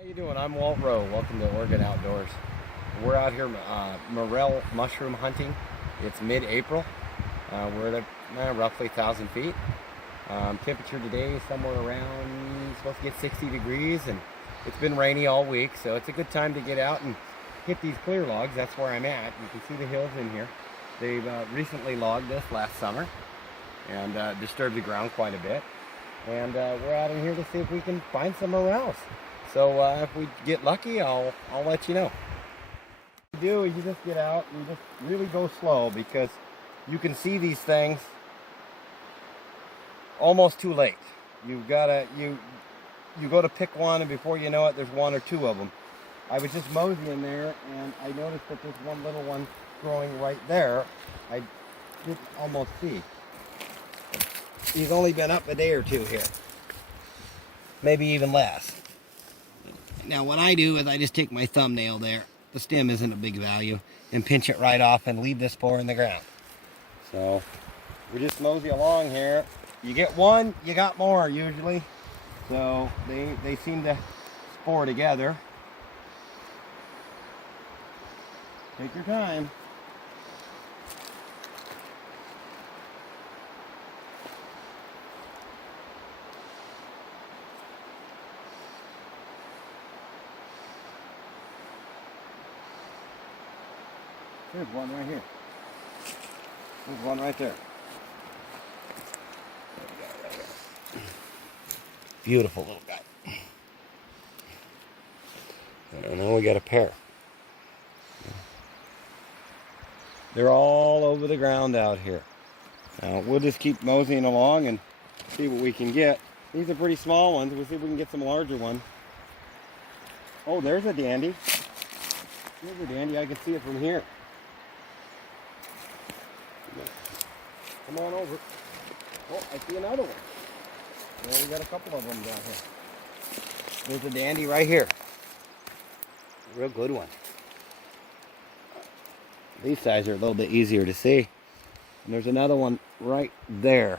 How you doing? I'm Walt Rowe. Welcome to Oregon Outdoors. We're out here morel mushroom hunting. It's mid-April. We're at roughly 1,000 feet. Temperature today is somewhere around, supposed to get 60 degrees, and it's been rainy all week, so it's a good time to get out and hit these clear logs. That's where I'm at. You can see the hills in here. They've recently logged this last summer and disturbed the ground quite a bit. And we're out in here to see if we can find some morels. So if we get lucky, I'll let you know. What you do is you just get out and you just really go slow, because you can see these things almost too late. You go to pick one, and before you know it, there's one or two of them. I was just moseying there, and I noticed that there's one little one growing right there. I didn't almost see. He's only been up a day or two here, maybe even less. Now what I do is I just take my thumbnail there, the stem isn't a big value, and pinch it right off and leave this spore in the ground. So we just mosey along here. You get one, you got more usually. So they seem to spore together. Take your time. There's one right here. There's one right there. Beautiful little guy. And now we got a pair. They're all over the ground out here. Now we'll just keep moseying along and see what we can get. These are pretty small ones. We'll see if we can get some larger ones. Oh, there's a dandy. There's a dandy. I can see it from here. Come on over. Oh, I see another one. Well, we got a couple of them down here. There's a dandy right here. Real good one. These sides are a little bit easier to see. And there's another one right there.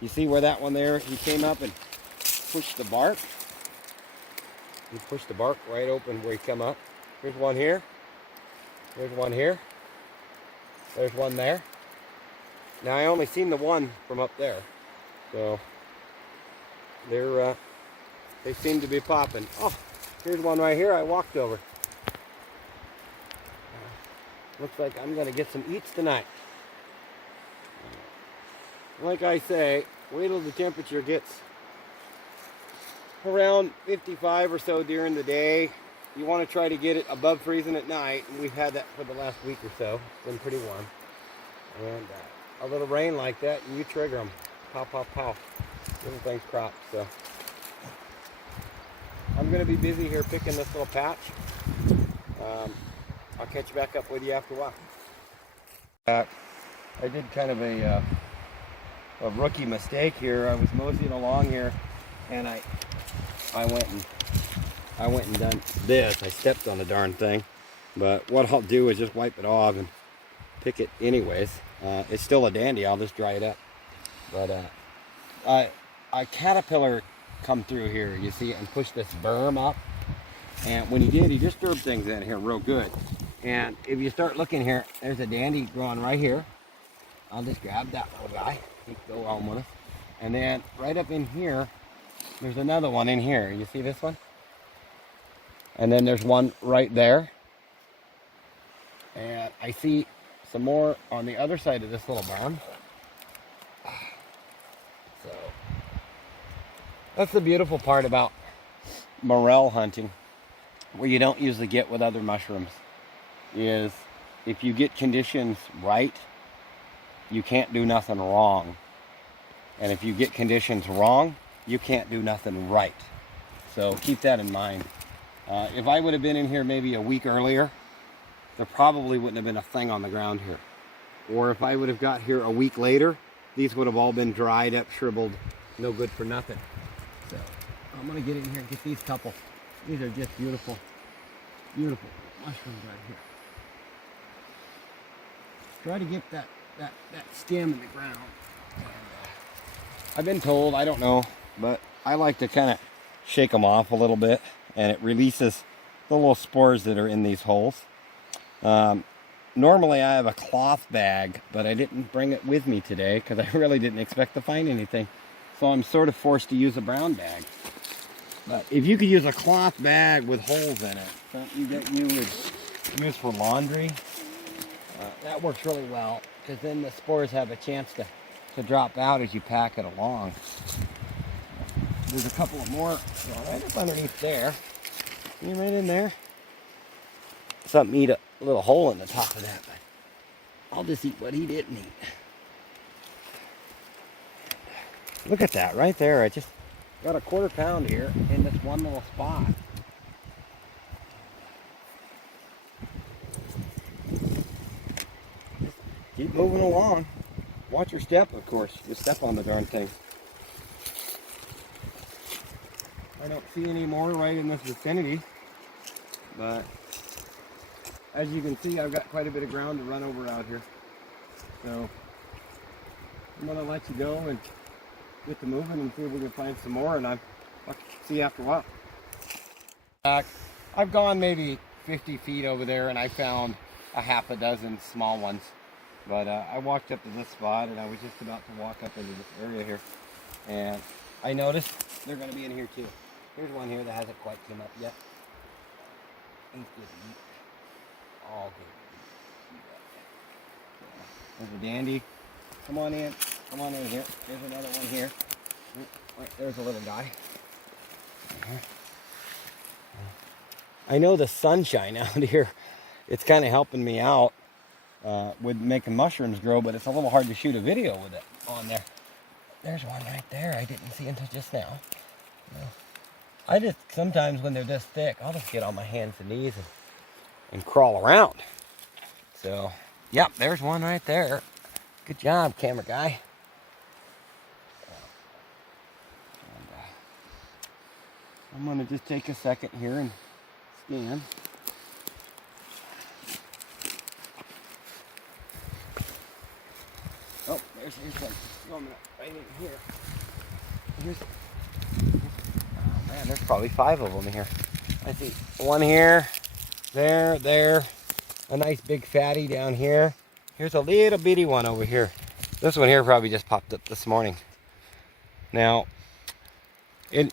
You see where that one there, he came up and pushed the bark? He pushed the bark right open where he come up. Here's one here. There's one here. There's one there. Now I only seen the one from up there, so they seem to be popping. Oh, here's one right here I walked over. Looks like I'm gonna get some eats tonight. Like I say, wait till the temperature gets around 55 or so during the day. You want to try to get it above freezing at night, and we've had that for the last week or so. It's been pretty warm. And a little rain like that, and you trigger them. Pow, pow, pow. Little things crop, so. I'm going to be busy here picking this little patch. I'll catch you back up with you after a while. I did kind of a rookie mistake here. I was moseying along here, and I went and done this. I stepped on the darn thing. But what I'll do is just wipe it off and pick it anyways. It's still a dandy. I'll just dry it up. But a caterpillar come through here, you see, and push this berm up. And when he did, he disturbed things in here real good. And if you start looking here, there's a dandy growing right here. I'll just grab that little guy. He can go on with us. And then right up in here, there's another one in here. You see this one? And then there's one right there. And I see some more on the other side of this little berm. So that's the beautiful part about morel hunting, where you don't usually get with other mushrooms, is if you get conditions right, you can't do nothing wrong. And if you get conditions wrong, you can't do nothing right. So keep that in mind. If I would have been in here maybe a week earlier, there probably wouldn't have been a thing on the ground here. Or if I would have got here a week later, these would have all been dried up, shriveled, no good for nothing. So I'm gonna get in here and get these couple. These are just beautiful, beautiful mushrooms right here. Try to get that stem in the ground. And, I've been told, I don't know, but I like to kind of shake them off a little bit. and it releases the little spores that are in these holes. Normally I have a cloth bag, but I didn't bring it with me today because I really didn't expect to find anything. So I'm sort of forced to use a brown bag. But if you could use a cloth bag with holes in it, something that you would use for laundry, that works really well, because then the spores have a chance to drop out as you pack it along. There's a couple of more right up underneath there. See right in there? Something eat a little hole in the top of that, but I'll just eat what he didn't eat. Look at that right there. I just got a 1/4 pound here in this one little spot. Just keep moving along. Watch your step, of course. You step on the darn thing. I don't see any more right in this vicinity, but as you can see, I've got quite a bit of ground to run over out here. So I'm gonna let you go and get to moving and see if we can find some more, and I'll see you after a while. I've gone maybe 50 feet over there, and I found a half a dozen small ones. But I walked up to this spot, and I was just about to walk up into this area here, and I noticed they're going to be in here too. Here's one here that hasn't quite come up yet. He's good to eat. All good. There's a dandy. Come on in. Come on in here. There's another one here. There's a little guy. I know the sunshine out here, it's kind of helping me out with making mushrooms grow, but it's a little hard to shoot a video with it on there. There's one right there I didn't see until just now. I just, sometimes when they're this thick, I'll just get on my hands and knees and crawl around. So, yep, there's one right there. Good job, camera guy. I'm going to just take a second here and scan. Oh, here's one coming up right in here. Oh man, there's probably 5 of them here. I see one here, there, a nice big fatty down here. Here's a little bitty one over here. This one here probably just popped up this morning. Now, if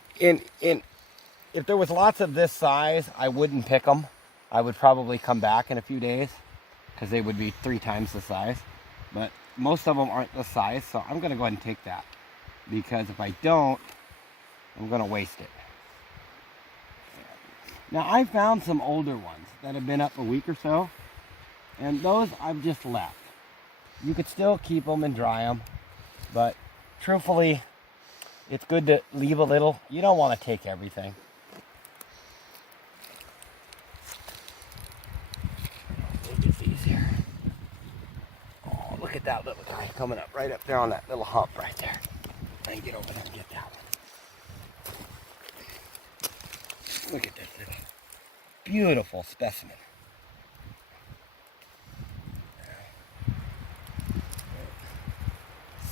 there was lots of this size, I wouldn't pick them. I would probably come back in a few days because they would be 3 times the size. But most of them aren't this size, so I'm going to go ahead and take that, because if I don't, I'm going to waste it. Now, I found some older ones that have been up a week or so, and those I've just left. You could still keep them and dry them, but truthfully, it's good to leave a little. You don't want to take everything. Oh, look at that little guy coming up right up there on that little hump right there. I can get over there and get that one. Look at this little beautiful specimen.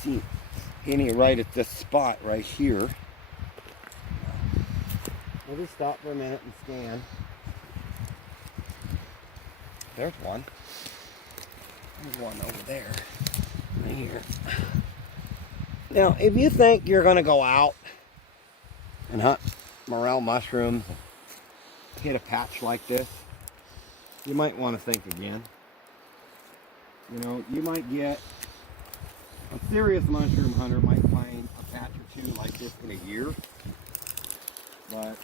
See any right at this spot right here. We'll just stop for a minute and scan. There's one. There's one over there. Right here. Now, if you think you're going to go out and hunt morel mushrooms, hit a patch like this, you might want to think again. You know, you might get, a serious mushroom hunter might find a patch or 2 like this in a year. But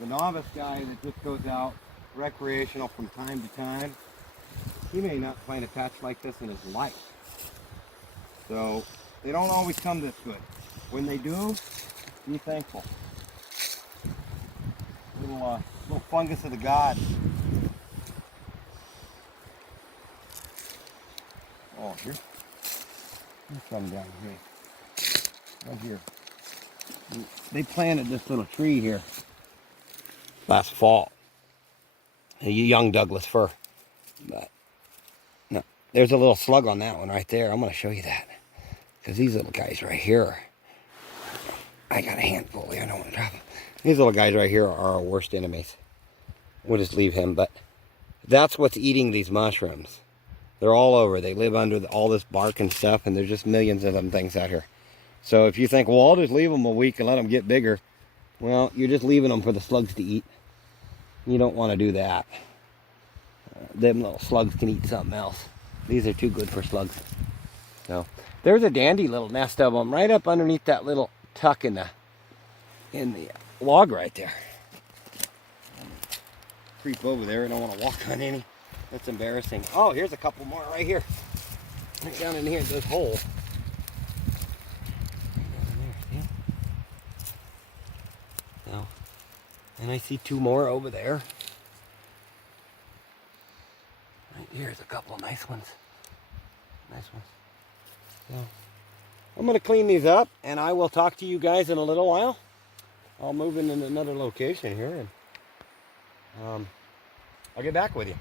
the novice guy that just goes out recreational from time to time, he may not find a patch like this in his life. So they don't always come this good. When they do, be thankful. Little fungus of the gods. Oh, here. There's some down here. Right here. They planted this little tree here last fall. A young Douglas fir. But no, there's a little slug on that one right there. I'm going to show you that. Because these little guys right here I got a handful here. I don't want to drop them. These little guys right here are our worst enemies. We'll just leave him, but that's what's eating these mushrooms. They're all over. They live under all this bark and stuff, and there's just millions of them things out here. So if you think, well, I'll just leave them a week and let them get bigger, well, you're just leaving them for the slugs to eat. You don't want to do that. Them little slugs can eat something else. These are too good for slugs. So there's a dandy little nest of them right up underneath that little tuck in the log right there. Creep over there. I don't want to walk on any. That's embarrassing. Oh, here's a couple more right here. Right down in here, this hole. So, and I see two more over there. Right here's a couple of nice ones. Nice ones. So, I'm going to clean these up, and I will talk to you guys in a little while. I'll move in another location here, and I'll get back with you.